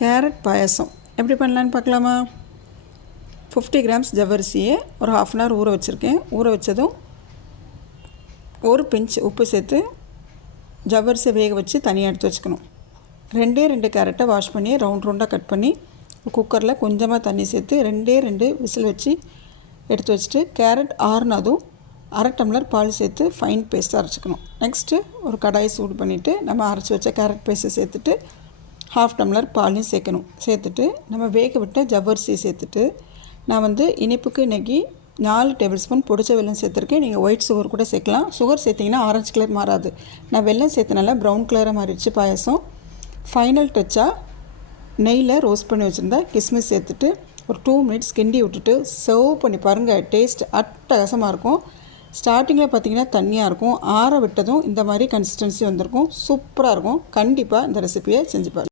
Carrot பாயாசம் எப்படி பண்ணலான்னு பார்க்கலாமா? 50 கிராம்ஸ் ஜவ்வரிசியை ஒரு 1/2 அன் ஹவர் ஊற வச்சுருக்கேன். ஊற வச்சதும் ஒரு பிஞ்ச் உப்பு சேர்த்து ஜவ்வரிசியை வேக வச்சு தனியாக எடுத்து வச்சுக்கணும். 2 கேரட்டை வாஷ் பண்ணி ரவுண்டாக கட் பண்ணி குக்கரில் கொஞ்சமாக தண்ணி சேர்த்து 2 விசில் வச்சு எடுத்து வச்சுட்டு, கேரட் ஆறுனதும் 1/2 டம்ளர் பால் சேர்த்து ஃபைன் பேஸ்ட்டாக அரைச்சிக்கணும். நெக்ஸ்ட்டு ஒரு கடாயை சூடு பண்ணிவிட்டு நம்ம அரைச்சி வச்ச கேரட் பேஸ்ட்டை சேர்த்துட்டு 1/2 டம்ளர் பாலையும் சேர்த்துட்டு நம்ம வேக விட்ட ஜவ்வரிசியை சேர்த்துட்டு, நான் இனிப்புக்கு இன்றைக்கி 4 டேபிள் ஸ்பூன் பொடிச்ச வெல்லம் சேர்த்துருக்கேன். நீங்கள் ஒயிட் சுகர் கூட சேர்க்கலாம். சுகர் சேர்த்திங்கன்னா ஆரஞ்சு கலர் மாறாது. நான் வெல்லம் சேர்த்தனால ப்ரௌன் கலராக மாறிடுச்சு பாயசம். ஃபைனல் டச்சாக நெய்யில் ரோஸ்ட் பண்ணி வச்சுருந்தா கிஸ்மிஸ் சேர்த்துட்டு ஒரு 2 மினிட்ஸ் கிண்டி விட்டுட்டு சர்வ் பண்ணி பாருங்கள். டேஸ்ட் அட்டகாசமாக இருக்கும். ஸ்டார்டிங்கில் பார்த்திங்கன்னா தண்ணியாக இருக்கும். ஆற விட்டதும் இந்த மாதிரி கன்சிஸ்டன்சி வந்திருக்கும். சூப்பராக இருக்கும். கண்டிப்பாக இந்த ரெசிபியை செஞ்சு பாருங்கள்.